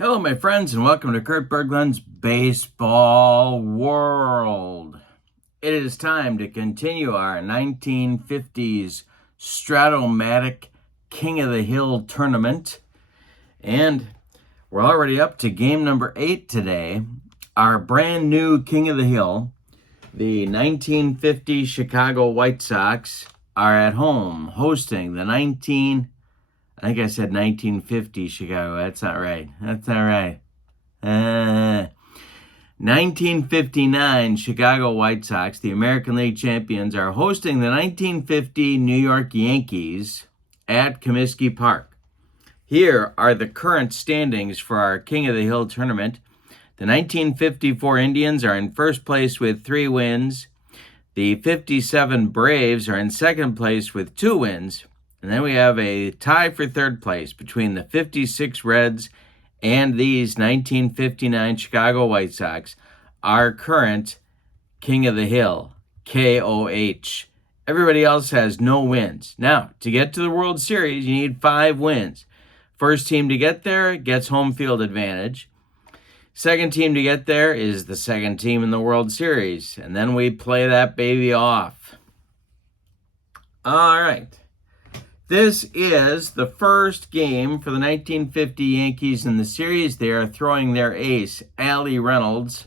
Hello, my friends, and welcome to Kurt Berglund's Baseball World. It is time to continue our 1950s Strat-O-Matic King of the Hill tournament. And we're already up to game number 8 today. Our brand new King of the Hill, the 1950 Chicago White Sox, are at home hosting the I think I said 1950 Chicago. That's not right. 1959 Chicago White Sox, the American League champions, are hosting the 1950 New York Yankees at Comiskey Park. Here are the current standings for our King of the Hill tournament. The 1954 Indians are in first place with 3 wins. The 57 Braves are in second place with 2 wins. And then we have a tie for third place between the 56 Reds and these 1959 Chicago White Sox, our current King of the Hill, KOH. Everybody else has no wins. Now, to get to the World Series, you need 5 wins. First team to get there gets home field advantage. Second team to get there is the second team in the World Series. And then we play that baby off. All right. This is the first game for the 1950 Yankees in the series. They are throwing their ace, Reynolds,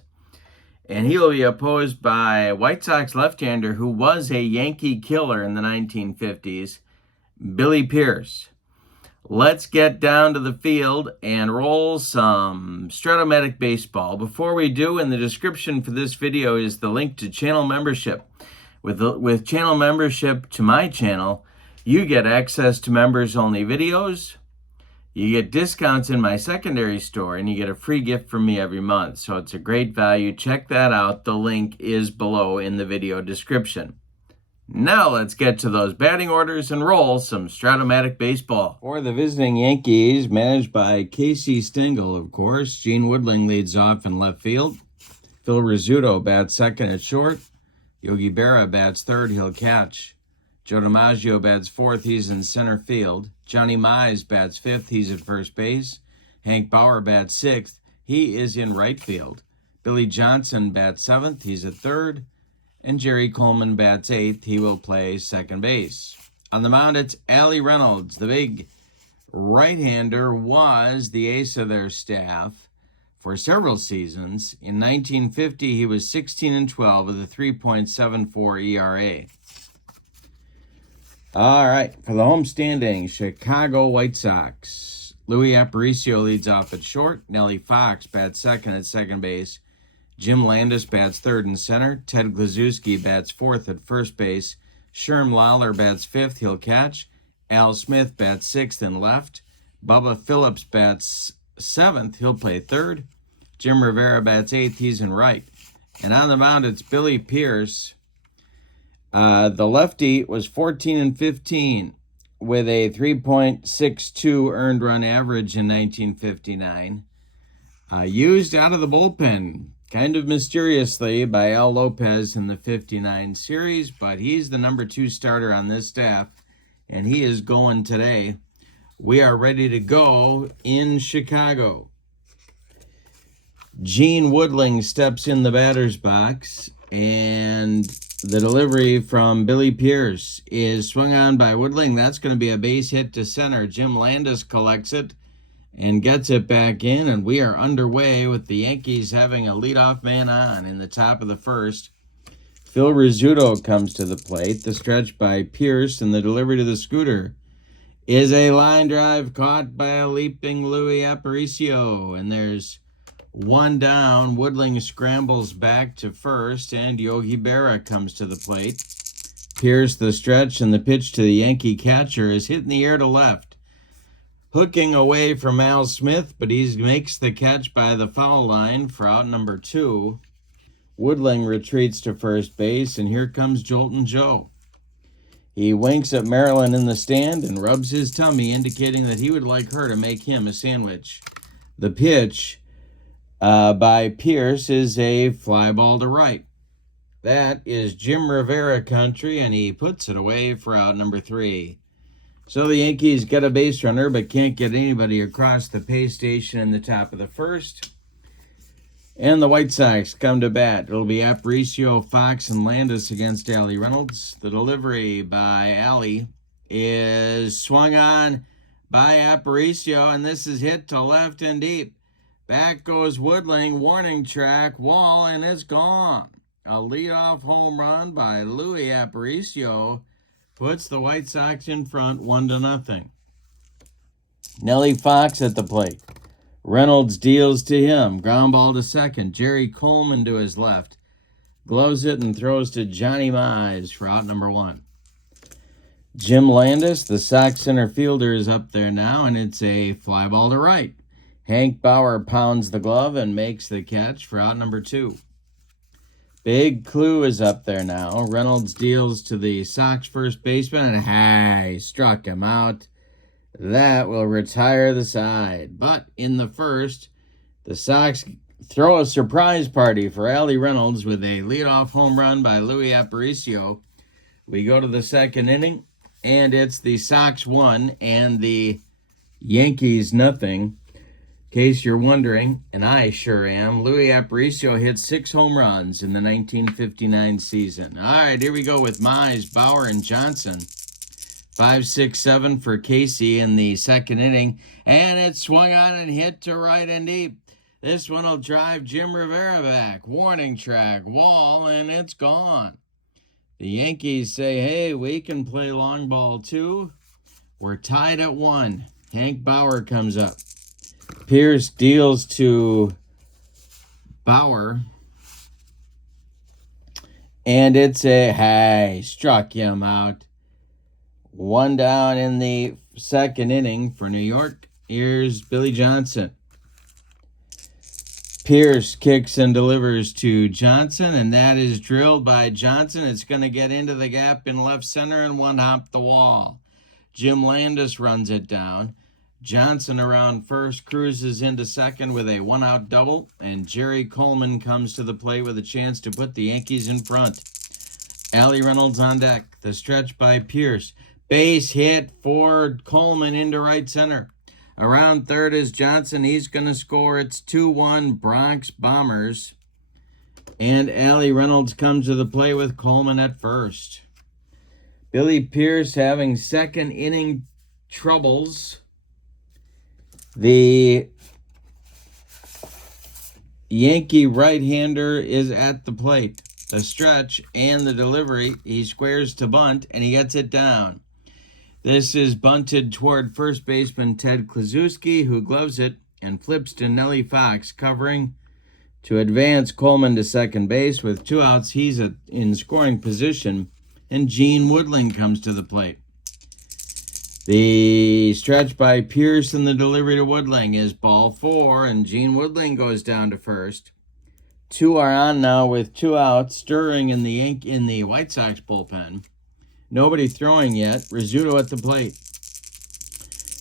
and he will be opposed by White Sox left-hander who was a Yankee killer in the 1950s, Billy Pierce. Let's get down to the field and roll some Strat-O-Matic baseball. Before we do, in the description for this video is the link to channel membership. With channel membership to my channel, you get access to members-only videos, you get discounts in my secondary store, and you get a free gift from me every month. So it's a great value. Check that out. The link is below in the video description. Now let's get to those batting orders and roll some Strat-O-Matic baseball. For the visiting Yankees, managed by Casey Stengel, of course, Gene Woodling leads off in left field. Phil Rizzuto bats second at short. Yogi Berra bats third, he'll catch. Joe DiMaggio bats fourth, he's in center field. Johnny Mize bats fifth, he's at first base. Hank Bauer bats sixth, he is in right field. Billy Johnson bats seventh, he's at third. And Jerry Coleman bats eighth, he will play second base. On the mound, it's Reynolds. The big right-hander was the ace of their staff for several seasons. In 1950, he was 16-12 with a 3.74 ERA. All right, for the home standing, Chicago White Sox. Louis Aparicio leads off at short. Nellie Fox bats second at second base. Jim Landis bats third and center. Ted Kluszewski bats fourth at first base. Sherm Lawler bats fifth, he'll catch. Al Smith bats sixth and left. Bubba Phillips bats seventh, he'll play third. Jim Rivera bats eighth, he's in right. And on the mound, it's Billy Pierce. The lefty was 14-15 with a 3.62 earned run average in 1959. Used out of the bullpen kind of mysteriously by Al Lopez in the 59 series, but he's the number 2 starter on this staff, and he is going today. We are ready to go in Chicago. Gene Woodling steps in the batter's box, and the delivery from Billy Pierce is swung on by Woodling. That's going to be a base hit to center. Jim Landis collects it and gets it back in, and we are underway with the Yankees having a leadoff man on in the top of the first. Phil Rizzuto comes to the plate. The stretch by Pierce and the delivery to the scooter is a line drive caught by a leaping Louis Aparicio, and there's one down. Woodling scrambles back to first, and Yogi Berra comes to the plate. Pierce, the stretch, and the pitch to the Yankee catcher is hit in the air to left. Hooking away from Al Smith, but he makes the catch by the foul line for out number 2. Woodling retreats to first base, and here comes Joltin' Joe. He winks at Marilyn in the stand and rubs his tummy, indicating that he would like her to make him a sandwich. The pitch by Pierce is a fly ball to right. That is Jim Rivera country, and he puts it away for out number 3. So the Yankees get a base runner but can't get anybody across the pay station in the top of the first. And the White Sox come to bat. It'll be Aparicio, Fox, and Landis against Allie Reynolds. The delivery by Allie is swung on by Aparicio, and this is hit to left and deep. Back goes Woodling, warning track, wall, and it's gone. A leadoff home run by Louis Aparicio puts the White Sox in front 1-0. Nellie Fox at the plate. Reynolds deals to him. Ground ball to second. Jerry Coleman to his left. Gloves it and throws to Johnny Mize for out number 1. Jim Landis, the Sox center fielder, is up there now, and it's a fly ball to right. Hank Bauer pounds the glove and makes the catch for out number 2. Big Clue is up there now. Reynolds deals to the Sox first baseman, and he struck him out. That will retire the side. But in the first, the Sox throw a surprise party for Allie Reynolds with a leadoff home run by Louis Aparicio. We go to the second inning, and it's the Sox 1 and the Yankees nothing. In case you're wondering, and I sure am, Louis Aparicio hit 6 home runs in the 1959 season. All right, here we go with Mize, Bauer, and Johnson. 5, 6, 7 for Casey in the second inning, and it swung on and hit to right and deep. This one will drive Jim Rivera back. Warning track, wall, and it's gone. The Yankees say, hey, we can play long ball too. We're tied at 1. Hank Bauer comes up. Pierce deals to Bauer, and it's struck him out. 1 down in the second inning for New York. Here's Billy Johnson. Pierce kicks and delivers to Johnson, and that is drilled by Johnson. It's going to get into the gap in left center and one hop the wall. Jim Landis runs it down. Johnson around first cruises into second with a 1-out double, and Jerry Coleman comes to the plate with a chance to put the Yankees in front. Allie Reynolds on deck. The stretch by Pierce. Base hit for Coleman into right center. Around third is Johnson. He's going to score. It's 2-1 Bronx Bombers. And Allie Reynolds comes to the plate with Coleman at first. Billy Pierce having second inning troubles. The Yankee right-hander is at the plate. The stretch and the delivery. He squares to bunt, and he gets it down. This is bunted toward first baseman Ted Kluszewski, who gloves it and flips to Nellie Fox, covering to advance Coleman to second base. With 2 outs, he's in scoring position, and Gene Woodling comes to the plate. The stretch by Pierce and the delivery to Woodling is ball 4, and Gene Woodling goes down to first. 2 are on now with 2 outs, stirring in the White Sox bullpen. Nobody throwing yet. Rizzuto at the plate.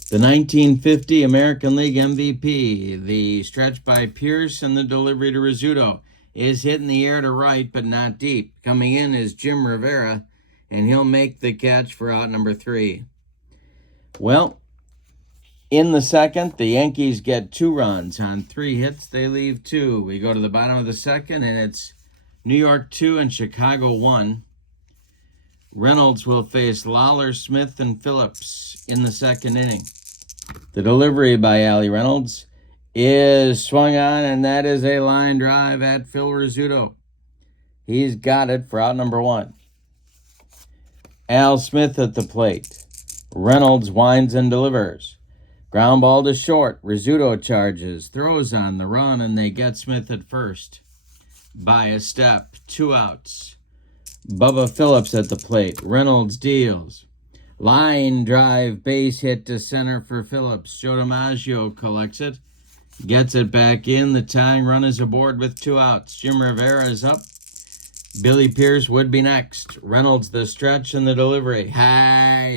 The 1950 American League MVP, the stretch by Pierce and the delivery to Rizzuto, is hit in the air to right, but not deep. Coming in is Jim Rivera, and he'll make the catch for out number 3. Well, in the second, the Yankees get 2 runs. On 3 hits, they leave 2. We go to the bottom of the second, and it's New York 2 and Chicago 1. Reynolds will face Lawler, Smith, and Phillips in the second inning. The delivery by Allie Reynolds is swung on, and that is a line drive at Phil Rizzuto. He's got it for out number 1. Al Smith at the plate. Reynolds winds and delivers. Ground ball to short. Rizzuto charges, throws on the run, and they get Smith at first by a step. 2 outs. Bubba Phillips at the plate. Reynolds deals. Line drive, base hit to center for Phillips. Joe DiMaggio collects it. Gets it back in. The tying run is aboard with 2 outs. Jim Rivera is up. Billy Pierce would be next. Reynolds the stretch and the delivery.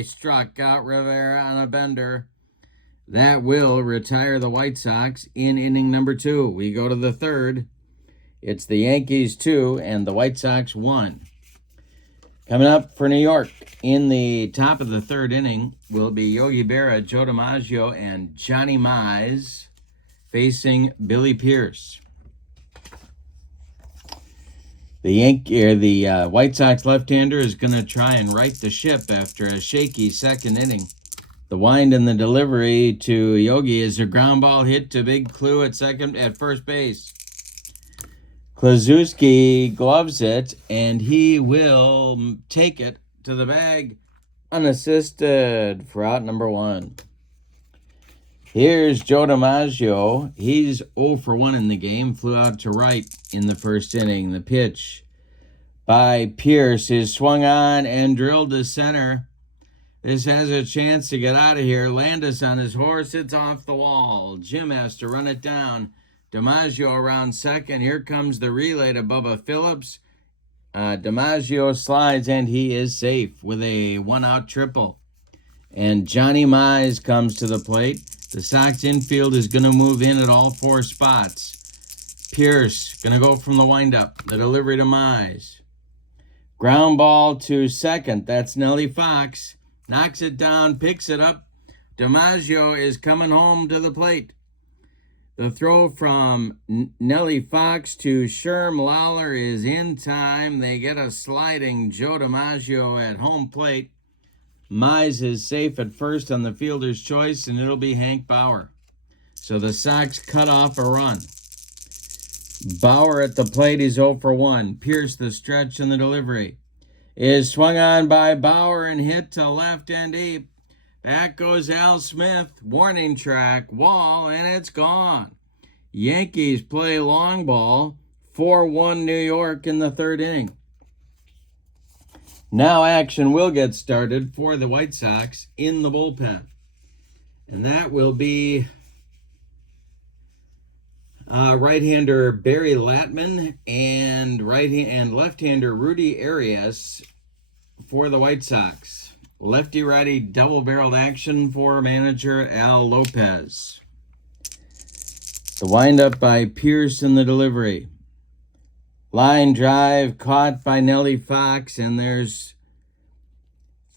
Struck out Rivera on a bender. That will retire the White Sox in inning number 2. We go to the third. It's the Yankees 2 and the White Sox 1. Coming up for New York in the top of the third inning will be Yogi Berra, Joe DiMaggio, and Johnny Mize facing Billy Pierce. The White Sox left-hander is going to try and right the ship after a shaky second inning. The wind and the delivery to Yogi is a ground ball hit to Big Clue at first base. Klazuski gloves it, and he will take it to the bag unassisted for out number 1. Here's Joe DiMaggio. He's 0 for 1 in the game. Flew out to right in the first inning. The pitch by Pierce is swung on and drilled to center. This has a chance to get out of here. Landis on his horse. It's off the wall. Jim has to run it down. DiMaggio around second. Here comes the relay to Bubba Phillips. DiMaggio slides, and he is safe with a 1-out triple. And Johnny Mize comes to the plate. The Sox infield is going to move in at all 4 spots. Pierce going to go from the windup. The delivery to Mize. Ground ball to second. That's Nellie Fox. Knocks it down, picks it up. DiMaggio is coming home to the plate. The throw from Nellie Fox to Sherm Lawler is in time. They get a sliding Joe DiMaggio at home plate. Mize is safe at first on the fielder's choice, and it'll be Hank Bauer. So the Sox cut off a run. Bauer at the plate is 0 for 1. Pierce, the stretch and the delivery, is swung on by Bauer and hit to left and deep. Back goes Al Smith, warning track, wall, and it's gone. Yankees play long ball, 4-1 New York in the third inning. Now action will get started for the White Sox in the bullpen. And that will be right-hander Barry Latman and left-hander Rudy Arias for the White Sox. Lefty-righty double-barreled action for manager Al Lopez. The windup by Pierce in the delivery. Line drive caught by Nellie Fox, and there's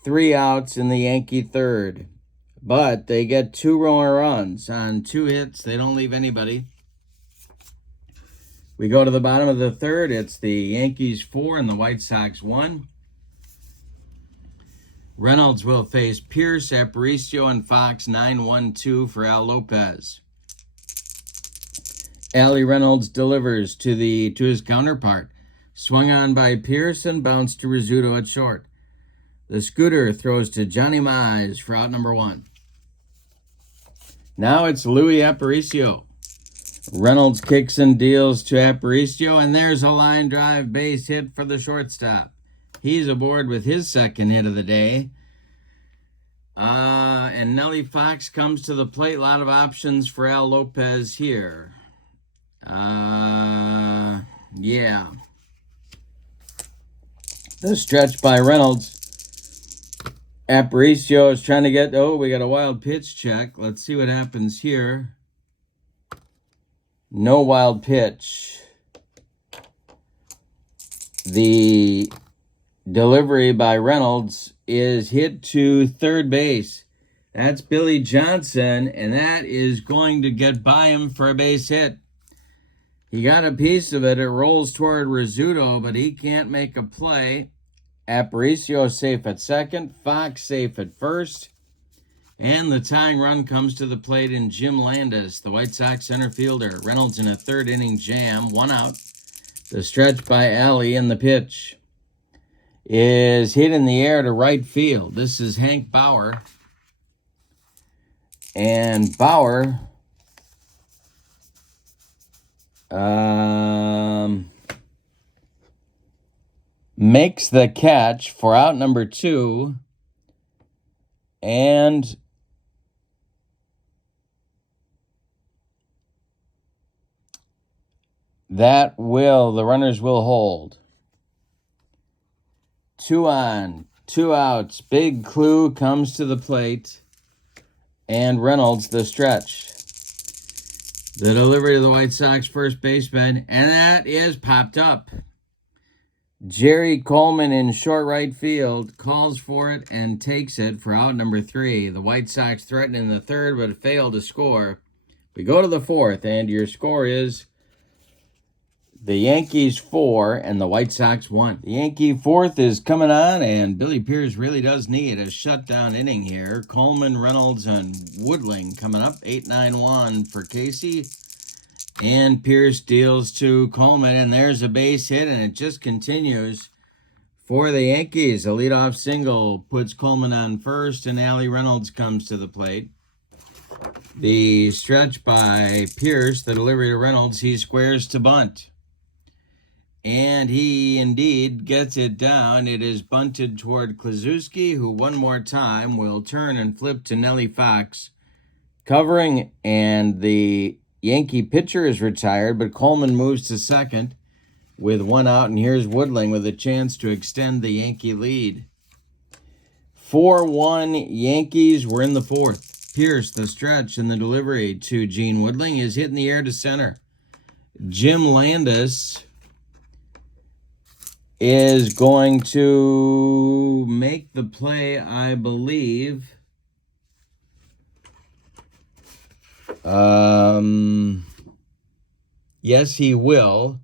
3 outs in the Yankee third. But they get 2 more runs on 2 hits. They don't leave anybody. We go to the bottom of the third. It's the Yankees 4 and the White Sox 1. Reynolds will face Pierce, Aparicio, and Fox 9-1-2 for Al Lopez. Allie Reynolds delivers to his counterpart. Swung on by Pierce and bounced to Rizzuto at short. The scooter throws to Johnny Mize for out number 1. Now it's Louis Aparicio. Reynolds kicks and deals to Aparicio, and there's a line drive base hit for the shortstop. He's aboard with his second hit of the day. And Nellie Fox comes to the plate. A lot of options for Al Lopez here. Yeah. The stretch by Reynolds. Aparicio is trying to get... Oh, we got a wild pitch check. Let's see what happens here. No wild pitch. The delivery by Reynolds is hit to third base. That's Billy Johnson, and that is going to get by him for a base hit. He got a piece of it. It rolls toward Rizzuto, but he can't make a play. Aparicio safe at second. Fox safe at first. And the tying run comes to the plate in Jim Landis, the White Sox center fielder. Reynolds in a third inning jam, 1 out. The stretch by Alley, and the pitch is hit in the air to right field. This is Hank Bauer. And Bauer makes the catch for out number 2. And the runners will hold. 2 on, 2 outs. Big Clue comes to the plate. And Reynolds the stretch. The delivery to the White Sox first baseman, and that is popped up. Jerry Coleman in short right field calls for it and takes it for out number 3. The White Sox threaten in the third but fail to score. We go to the fourth, and your score is the Yankees 4 and the White Sox 1. The Yankee fourth is coming on, and Billy Pierce really does need a shutdown inning here. Coleman, Reynolds, and Woodling coming up. 8-9-1 for Casey. And Pierce deals to Coleman, and there's a base hit, and it just continues for the Yankees. A leadoff single puts Coleman on first, and Allie Reynolds comes to the plate. The stretch by Pierce, the delivery to Reynolds, he squares to bunt. And he indeed gets it down. It is bunted toward Kluszewski, who one more time will turn and flip to Nellie Fox. Covering, and the Yankee pitcher is retired, but Coleman moves to second with one out, and here's Woodling with a chance to extend the Yankee lead. 4-1 Yankees. We're in the fourth. Pierce, the stretch and the delivery to Gene Woodling, is hit in the air to center. Jim Landis is going to make the play, I believe. Yes, he will.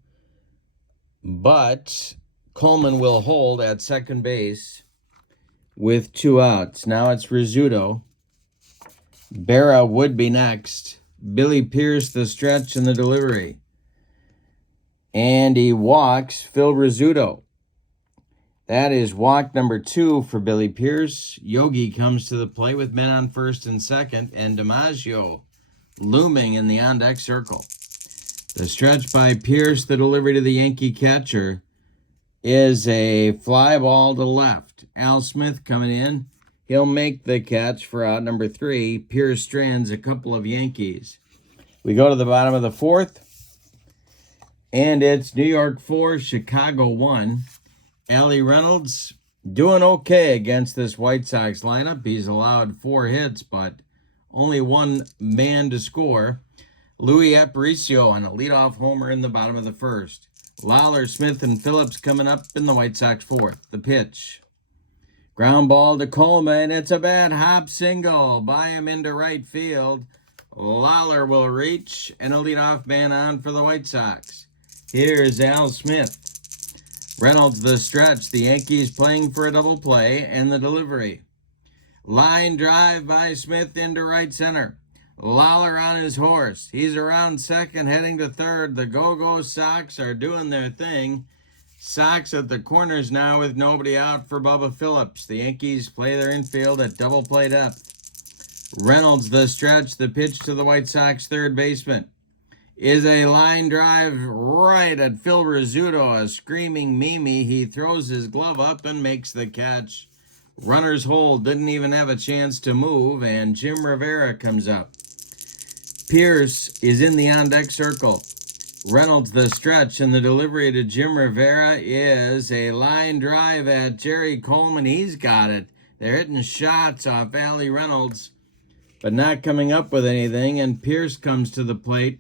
But Coleman will hold at second base with 2 outs. Now it's Rizzuto. Berra would be next. Billy Pierce, the stretch and the delivery. And he walks Phil Rizzuto. That is walk number 2 for Billy Pierce. Yogi comes to the plate with men on first and second, and DiMaggio looming in the on-deck circle. The stretch by Pierce, the delivery to the Yankee catcher, is a fly ball to left. Al Smith coming in. He'll make the catch for out number 3. Pierce strands a couple of Yankees. We go to the bottom of the fourth, and it's New York 4, Chicago 1. Allie Reynolds doing okay against this White Sox lineup. He's allowed 4 hits, but only 1 man to score. Louis Aparicio on a leadoff homer in the bottom of the first. Lawler, Smith, and Phillips coming up in the White Sox fourth. The pitch. Ground ball to Coleman. It's a bad hop single by him into right field. Lawler will reach, and a leadoff man on for the White Sox. Here's Al Smith. Reynolds the stretch. The Yankees playing for a double play, and the delivery. Line drive by Smith into right center. Lawler on his horse. He's around second, heading to third. The Go-Go Sox are doing their thing. Sox at the corners now with nobody out for Bubba Phillips. The Yankees play their infield at double play depth. Reynolds the stretch. The pitch to the White Sox third baseman is a line drive right at Phil Rizzuto. A screaming Mimi. He throws his glove up and makes the catch. Runner's hold, didn't even have a chance to move, and Jim Rivera comes up. Pierce is in the on-deck circle. Reynolds the stretch, and the delivery to Jim Rivera is a line drive at Jerry Coleman. He's got it. They're hitting shots off Allie Reynolds, but not coming up with anything, and Pierce comes to the plate.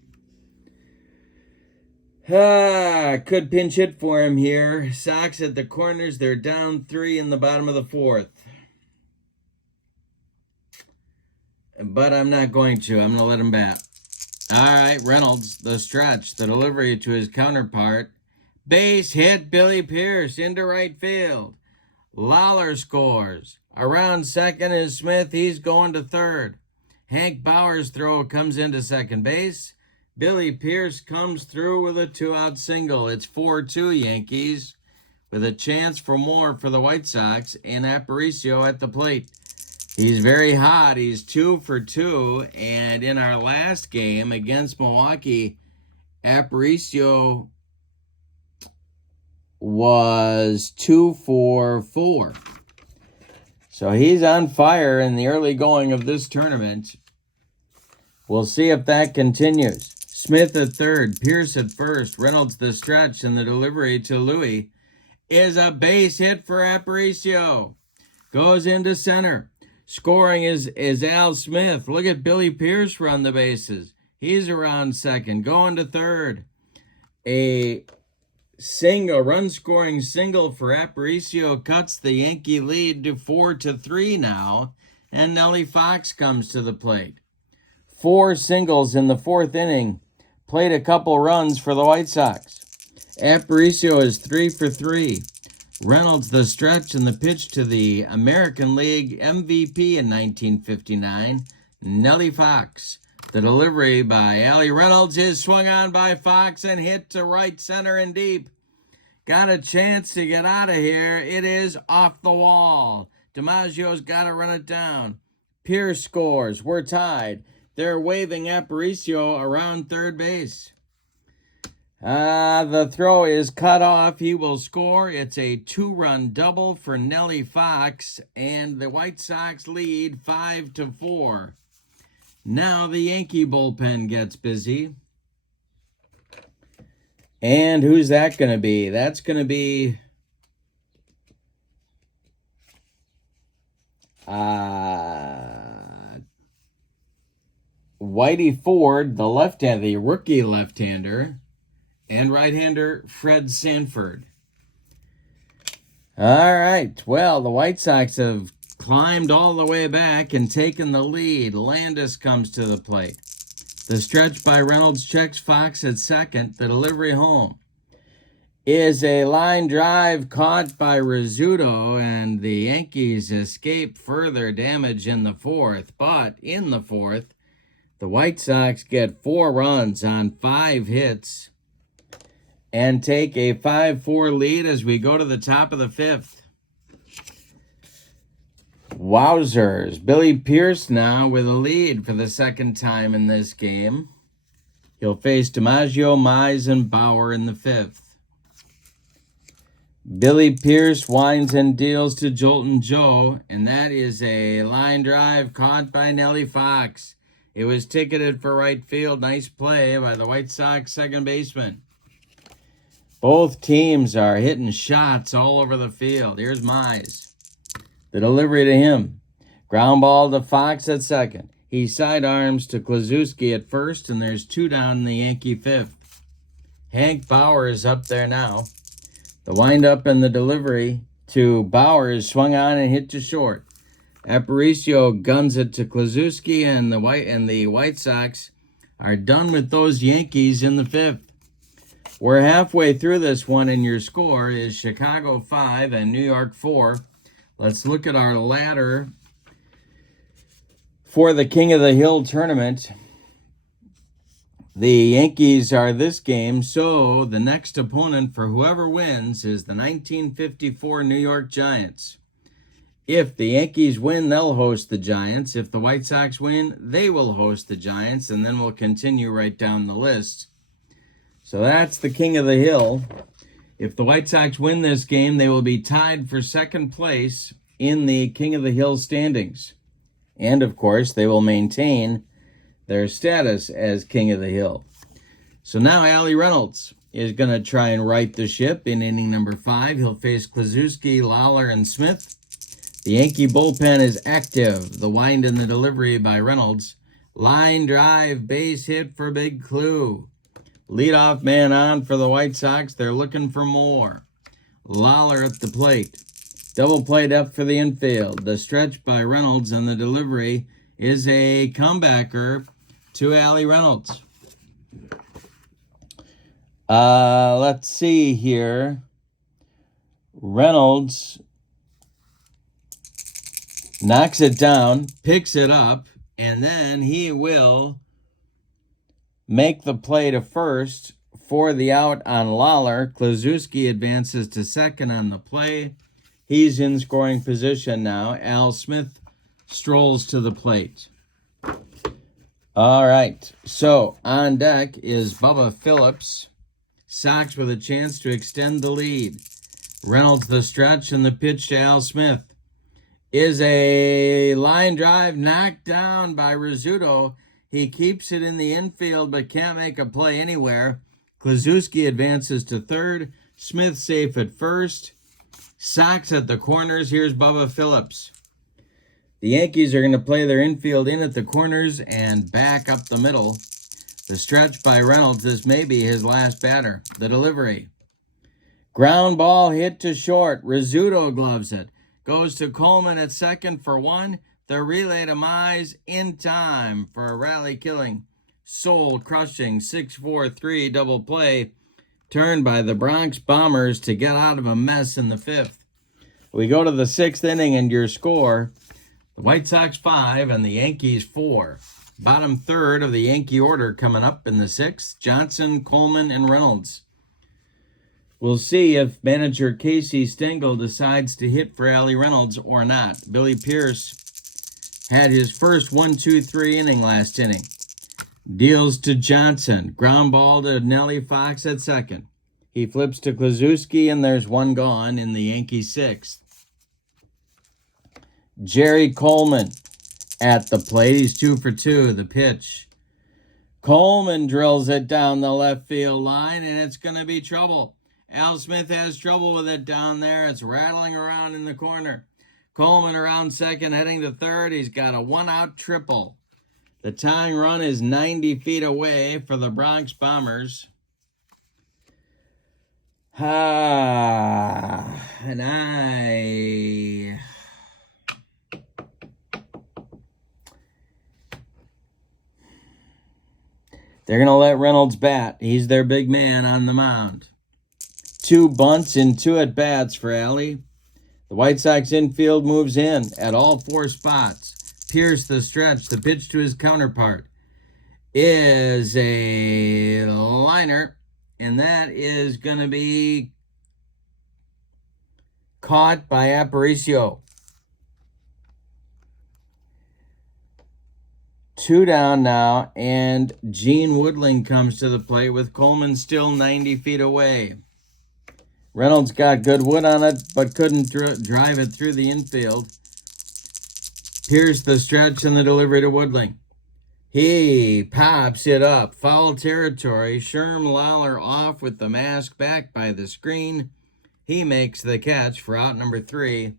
Could pinch hit for him here. Sox at the corners. They're down 3 in the bottom of the fourth. But I'm not going to. I'm going to let him bat. All right, Reynolds, the stretch, the delivery to his counterpart. Base hit, Billy Pierce into right field. Lawler scores. Around second is Smith. He's going to third. Hank Bauer's throw comes into second base. Billy Pierce comes through with a 2-out single. It's 4-2 Yankees with a chance for more for the White Sox, and Aparicio at the plate. He's very hot. He's 2 for 2, and in our last game against Milwaukee, Aparicio was 2 for 4. So he's on fire in the early going of this tournament. We'll see if that continues. Smith at third, Pierce at first, Reynolds the stretch, and the delivery to Louis is a base hit for Aparicio. Goes into center. Scoring is Al Smith. Look at Billy Pierce run the bases. He's around second, going to third. A single, run-scoring single for Aparicio cuts the Yankee lead to 4-3 now, and Nellie Fox comes to the plate. 4 singles in the 4th inning, played a couple runs for the White Sox. Aparicio is 3 for 3. Reynolds the stretch and the pitch to the American League MVP in 1959, Nellie Fox. The delivery by Allie Reynolds is swung on by Fox and hit to right center and deep. Got a chance to get out of here. It is off the wall. DiMaggio's got to run it down. Pierce scores. We're tied. They're waving Aparicio around third base. The throw is cut off. He will score. It's a 2-run double for Nellie Fox, and the White Sox lead 5-4. Now the Yankee bullpen gets busy. And who's that going to be? That's going to be Whitey Ford, the rookie left-hander, and right-hander Fred Sanford. All right. Well, the White Sox have climbed all the way back and taken the lead. Landis comes to the plate. The stretch by Reynolds checks Fox at second. The delivery home is a line drive caught by Rizzuto, and the Yankees escape further damage in the 4th. But in the 4th, the White Sox get 4 runs on 5 hits and take a 5-4 lead as we go to the top of the 5th. Wowzers. Billy Pierce now with a lead for the 2nd time in this game. He'll face DiMaggio, Mize, and Bauer in the 5th. Billy Pierce winds and deals to Jolton Joe, and that is a line drive caught by Nellie Fox. It was ticketed for right field. Nice play by the White Sox second baseman. Both teams are hitting shots all over the field. Here's Mize. The delivery to him. Ground ball to Fox at second. He sidearms to Kluszewski at first, and there's 2 down in the Yankee 5th. Hank Bauer is up there now. The windup and the delivery to Bauer is swung on and hit to short. Aparicio guns it to Kluszewski, and the White Sox are done with those Yankees in the 5th. We're halfway through this one, and your score is Chicago 5 and New York 4. Let's look at our ladder for the King of the Hill tournament. The Yankees are this game, so the next opponent for whoever wins is the 1954 New York Giants. If the Yankees win, they'll host the Giants. If the White Sox win, they will host the Giants, and then we'll continue right down the list. So that's the King of the Hill. If the White Sox win this game, they will be tied for 2nd place in the King of the Hill standings. And, of course, they will maintain their status as King of the Hill. So now Allie Reynolds is going to try and right the ship in inning number 5. He'll face Kluszewski, Lawler, and Smith. The Yankee bullpen is active. The wind and the delivery by Reynolds. Line drive, base hit for Big Clue. Leadoff man on for the White Sox. They're looking for more. Lawler at the plate. Double play up for the infield. The stretch by Reynolds and the delivery is a comebacker to Allie Reynolds. Let's see here. Reynolds knocks it down, picks it up, and then he will make the play to first for the out on Lawler. Kluszewski advances to second on the play. He's in scoring position now. Al Smith strolls to the plate. All right, so on deck is Bubba Phillips. Sox with a chance to extend the lead. Reynolds the stretch, and the pitch to Al Smith is a line drive knocked down by Rizzuto. He keeps it in the infield but can't make a play anywhere. Kluszewski advances to third. Smith safe at first. Sox at the corners. Here's Bubba Phillips. The Yankees are going to play their infield in at the corners and back up the middle. The stretch by Reynolds. This may be his last batter. The delivery Ground ball hit to short. Rizzuto gloves it. Goes to Coleman at second for one. The relay to Mize in time for a rally-killing, soul-crushing 6-4-3 double play turned by the Bronx Bombers to get out of a mess in the fifth. We go to the sixth inning, and your score, the White Sox 5 and the Yankees 4. Bottom third of the Yankee order coming up in the sixth, Johnson, Coleman, and Reynolds. We'll see if manager Casey Stengel decides to hit for Allie Reynolds or not. Billy Pierce had his first 1-2-3 inning last inning. Deals to Johnson. Ground ball to Nellie Fox at second. He flips to Kluszewski, and there's one gone in the Yankee sixth. Jerry Coleman at the plate. He's 2 for 2. The pitch. Coleman drills it down the left field line, and it's going to be trouble. Al Smith has trouble with it down there. It's rattling around in the corner. Coleman around second, heading to third. He's got a one-out triple. The tying run is 90 feet away for the Bronx Bombers. They're going to let Reynolds bat. He's their big man on the mound. 2 bunts in 2 at-bats for Allie. The White Sox infield moves in at all 4 spots. Pierce the stretch. The pitch to his counterpart is a liner, and that is going to be caught by Aparicio. 2 down now, and Gene Woodling comes to the plate with Coleman still 90 feet away. Reynolds got good wood on it, but couldn't drive it through the infield. Pierce the stretch and the delivery to Woodling. He pops it up. Foul territory. Sherm Lawler off with the mask back by the screen. He makes the catch for out number 3.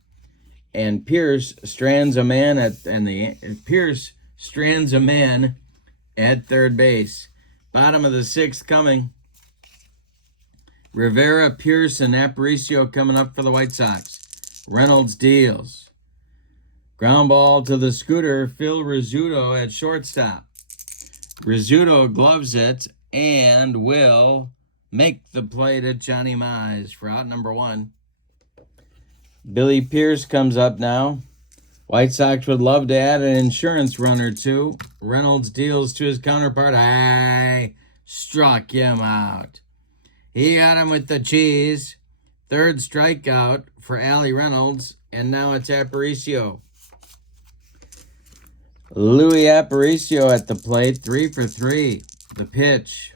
And Pierce strands a man at third base. Bottom of the 6th coming. Rivera, Pierce, and Aparicio coming up for the White Sox. Reynolds deals. Ground ball to the scooter. Phil Rizzuto at shortstop. Rizzuto gloves it and will make the play to Johnny Mize for out number 1. Billy Pierce comes up now. White Sox would love to add an insurance run or two. Reynolds deals to his counterpart. Struck him out. He got him with the cheese. Third strikeout for Allie Reynolds, and now it's Aparicio. Louis Aparicio at the plate, 3 for 3. The pitch.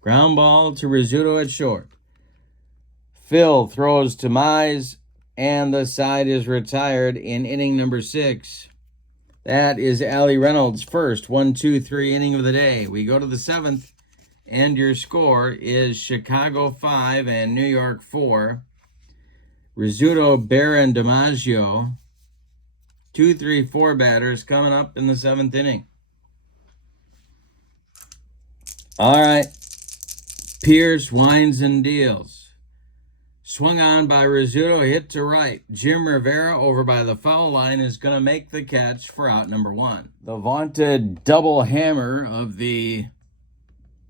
Ground ball to Rizzuto at short. Phil throws to Mize, and the side is retired in inning number 6. That is Allie Reynolds' first 1-2-3 inning of the day. We go to the 7th, and your score is Chicago 5 and New York 4. Rizzuto, Barron, DiMaggio. 2, 3, 4 batters coming up in the 7th inning. All right. Pierce winds and deals. Swung on by Rizzuto, hit to right. Jim Rivera over by the foul line is going to make the catch for out number 1. The vaunted double hammer of the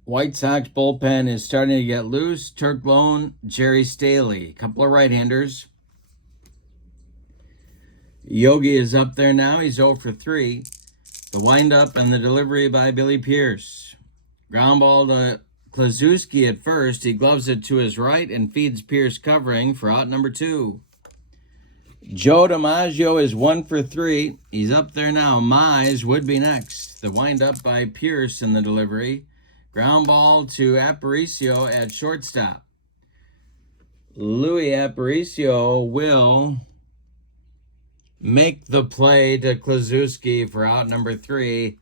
White Sox bullpen is starting to get loose. Turk Lone, Jerry Staley. A couple of right-handers. Yogi is up there now. He's 0 for 3. The windup and the delivery by Billy Pierce. Ground ball to Kluszewski at first. He gloves it to his right and feeds Pierce covering for out number 2. Joe DiMaggio is 1 for 3. He's up there now. Mize would be next. The windup by Pierce in the delivery. Ground ball to Aparicio at shortstop. Louis Aparicio will make the play to Kluszewski for out number 3.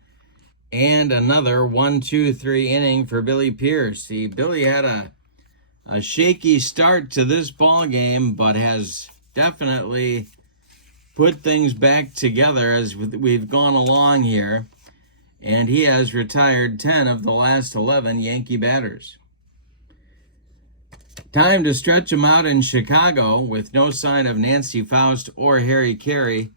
And another 1-2-3 inning for Billy Pierce. Billy had a shaky start to this ball game, but has definitely put things back together as we've gone along here. And he has retired 10 of the last 11 Yankee batters. Time to stretch them out in Chicago with no sign of Nancy Faust or Harry Carey.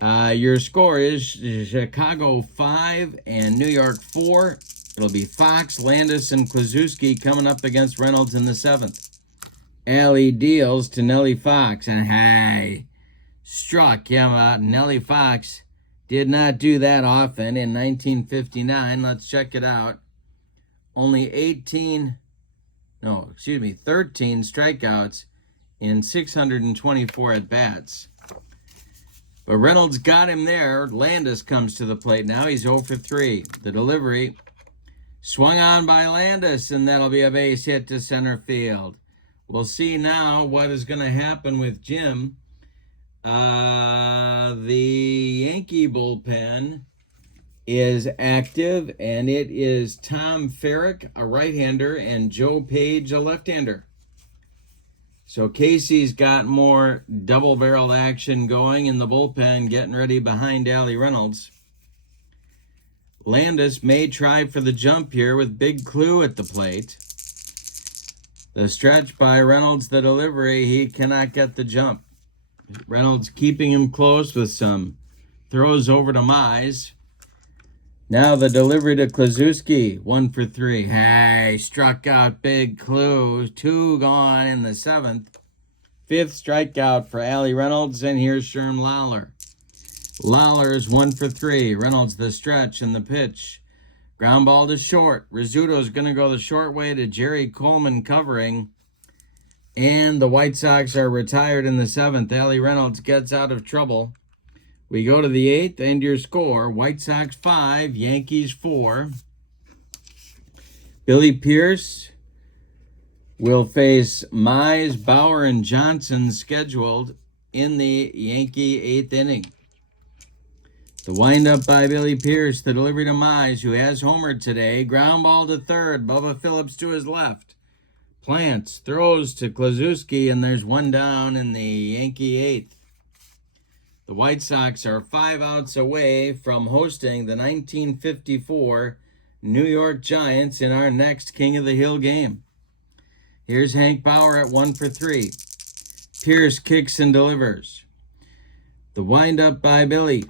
Your score is Chicago 5 and New York 4. It'll be Fox, Landis, and Kluszewski coming up against Reynolds in the 7th. Allie deals to Nellie Fox, and hey, struck him out. Nellie Fox did not do that often in 1959. Let's check it out. Only 13 strikeouts in 624 at-bats. But Reynolds got him there. Landis comes to the plate now. He's 0 for 3. The delivery swung on by Landis, and that'll be a base hit to center field. We'll see now what is going to happen with Jim. The Yankee bullpen is active, and it is Tom Ferrick, a right-hander, and Joe Page, a left-hander. So Casey's got more double-barreled action going in the bullpen, getting ready behind Allie Reynolds. Landis may try for the jump here with Big Clue at the plate. The stretch by Reynolds, the delivery, he cannot get the jump. Reynolds keeping him close with some throws over to Mize. Now the delivery to Kluszewski, 1 for 3. Hey, struck out Big Clue, 2 gone in the 7th. 5th strikeout for Allie Reynolds, and here's Sherm Lawler. Lawler's 1 for 3. Reynolds the stretch and the pitch. Ground ball to short. Rizzuto's going to go the short way to Jerry Coleman covering. And the White Sox are retired in the 7th. Allie Reynolds gets out of trouble. We go to the 8th, and your score, White Sox 5, Yankees 4. Billy Pierce will face Mize, Bauer, and Johnson scheduled in the Yankee 8th inning. The windup by Billy Pierce, the delivery to Mize, who has homered today. Ground ball to third, Bubba Phillips to his left. Plants, throws to Kluszewski, and there's 1 down in the Yankee 8th. The White Sox are 5 outs away from hosting the 1954 New York Giants in our next King of the Hill game. Here's Hank Bauer at 1 for 3. Pierce kicks and delivers. The windup by Billy,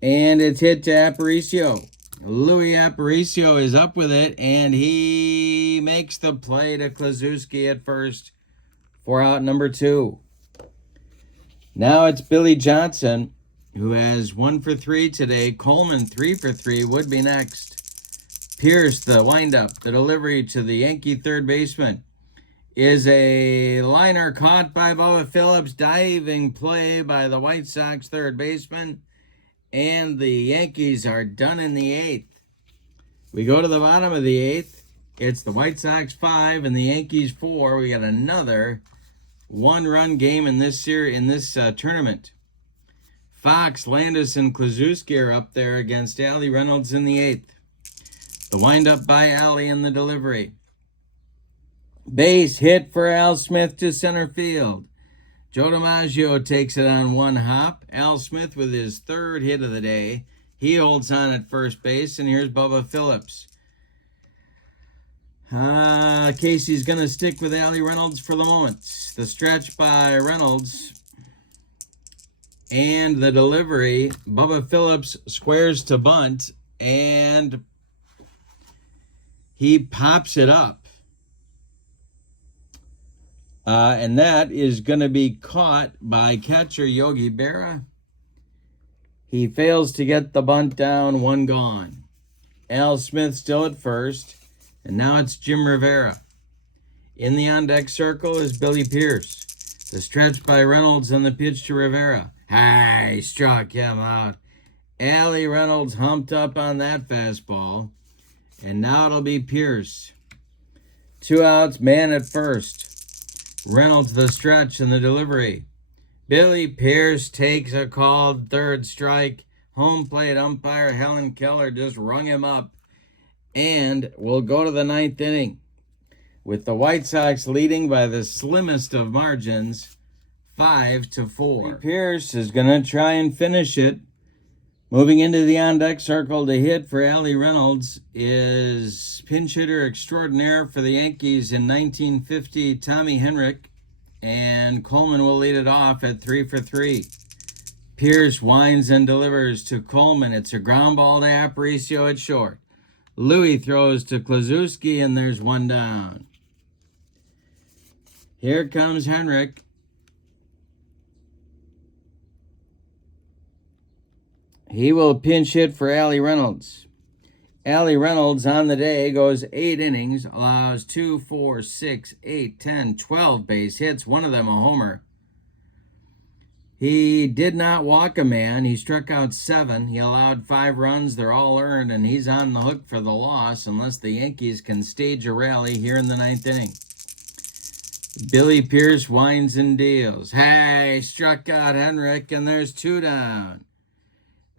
and it's hit to Aparicio. Louis Aparicio is up with it, and he makes the play to Kluszewski at first for out number 2. Now it's Billy Johnson, who has 1 for 3 today. Coleman 3 for 3 would be next. Pierce, the windup, the delivery to the Yankee third baseman is a liner caught by Bubba Phillips. Diving play by the White Sox third baseman, and the Yankees are done in the 8th. We go to the bottom of the 8th. It's the White Sox 5 and the Yankees 4. We got another 1-run game in this tournament. Fox, Landis, and Kluszewski are up there against Allie Reynolds in the 8th. The windup by Allie in the delivery. Base hit for Al Smith to center field. Joe DiMaggio takes it on 1 hop. Al Smith with his 3rd hit of the day. He holds on at first base, and here's Bubba Phillips. Casey's going to stick with Allie Reynolds for the moment. The stretch by Reynolds and the delivery. Bubba Phillips squares to bunt, and he pops it up. And that is going to be caught by catcher Yogi Berra. He fails to get the bunt down, 1 gone. Al Smith still at first. And now it's Jim Rivera. In the on-deck circle is Billy Pierce. The stretch by Reynolds and the pitch to Rivera. He struck him out. Allie Reynolds humped up on that fastball. And now it'll be Pierce. 2 outs, man at first. Reynolds the stretch and the delivery. Billy Pierce takes a called 3rd strike. Home plate umpire Helen Keller just rung him up. And we'll go to the 9th inning with the White Sox leading by the slimmest of margins, 5-4. Pierce is going to try and finish it Moving into the on-deck circle to hit for Allie Reynolds is pinch hitter extraordinaire for the Yankees in 1950, Tommy Henrik, and Coleman will lead it off at 3 for 3. Pierce winds and delivers to Coleman. It's a ground ball to Aparicio at short. Louis throws to Klaczewski, and there's one down. Here comes Henrik. He will pinch hit for Allie Reynolds. Allie Reynolds on the day goes 8 innings, allows 2, 4, 6, 8, 10, 12 base hits, one of them a homer. He did not walk a man. He struck out 7. He allowed 5 runs. They're all earned, and he's on the hook for the loss unless the Yankees can stage a rally here in the 9th inning. Billy Pierce winds and deals. Hey, struck out Henrik, and there's 2 down.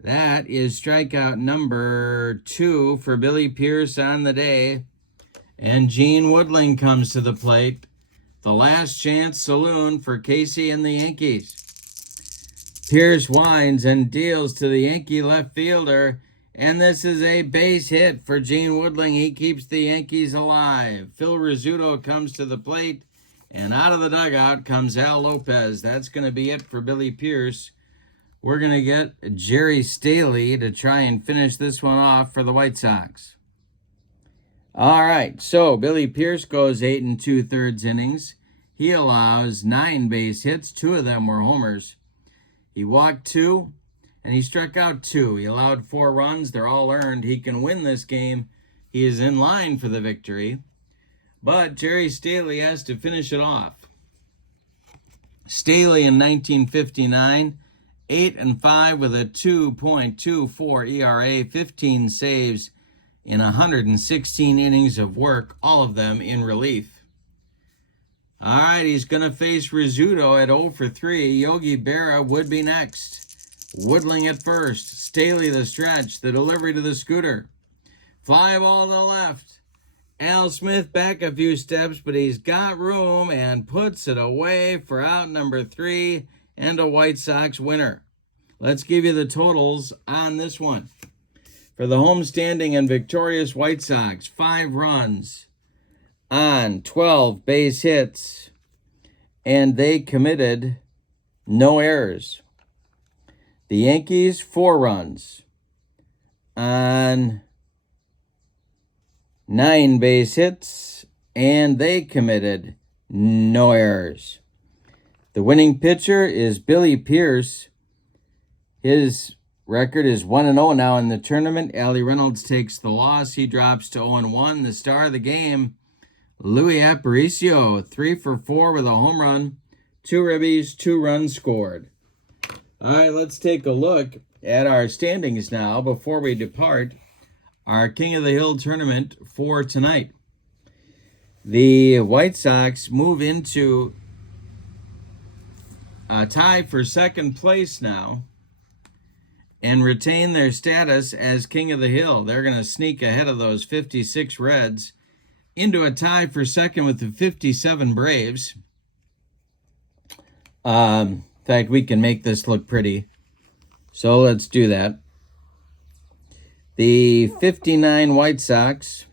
That is strikeout number 2 for Billy Pierce on the day. And Gene Woodling comes to the plate. The last chance saloon for Casey and the Yankees. Pierce winds and deals to the Yankee left fielder. And this is a base hit for Gene Woodling. He keeps the Yankees alive. Phil Rizzuto comes to the plate. And out of the dugout comes Al Lopez. That's going to be it for Billy Pierce. We're going to get Jerry Staley to try and finish this one off for the White Sox. All right, so Billy Pierce goes 8 2/3 innings. He allows 9 base hits. 2 of them were homers. He walked 2, and he struck out 2. He allowed 4 runs. They're all earned. He can win this game. He is in line for the victory. But Jerry Staley has to finish it off. Staley in 1959... 8-5 with a 2.24 ERA, 15 saves in 116 innings of work, all of them in relief. All right, he's going to face Rizzuto at 0 for 3. Yogi Berra would be next. Woodling at first. Staley the stretch, the delivery to the scooter. Fly ball to the left. Al Smith back a few steps, but he's got room and puts it away for out number 3. And a White Sox winner. Let's give you the totals on this one. For the homestanding and victorious White Sox, 5 runs on 12 base hits, and they committed no errors. The Yankees, 4 runs on 9 base hits, and they committed no errors. The winning pitcher is Billy Pierce. His record is 1-0 now in the tournament. Allie Reynolds takes the loss. He drops to 0-1. The star of the game, Louis Aparicio, 3 for 4 with a home run, 2 ribbies, 2 runs scored. All right, let's take a look at our standings now before we depart our King of the Hill tournament for tonight. The White Sox move into a tie for second place now and retain their status as King of the Hill. They're going to sneak ahead of those 56 Reds into a tie for second with the 57 Braves. In fact, we can make this look pretty. So let's do that. The 59 White Sox,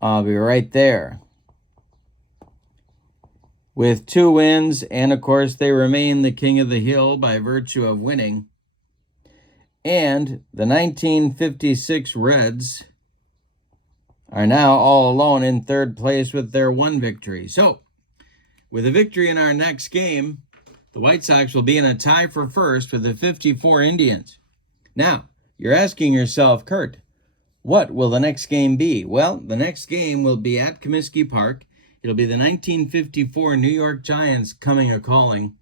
I'll be right there, with 2 wins, and of course they remain the King of the Hill by virtue of winning. And the 1956 Reds are now all alone in third place with their 1 victory. So, with a victory in our next game, the White Sox will be in a tie for first with the 54 Indians. Now, you're asking yourself, Kurt, what will the next game be? Well, the next game will be at Comiskey Park. It'll be the 1954 New York Giants coming a-calling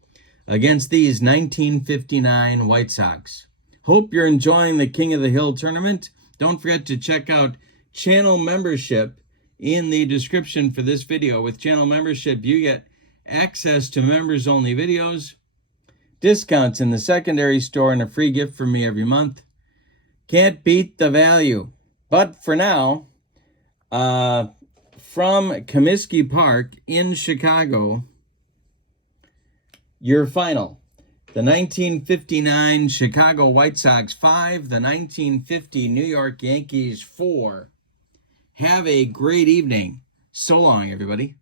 against these 1959 White Sox. Hope you're enjoying the King of the Hill tournament. Don't forget to check out channel membership in the description for this video. With channel membership, you get access to members-only videos, discounts in the secondary store, and a free gift from me every month. Can't beat the value. But for now, from Comiskey Park in Chicago, your final. The 1959 Chicago White Sox 5, the 1950 New York Yankees 4. Have a great evening. So long, everybody.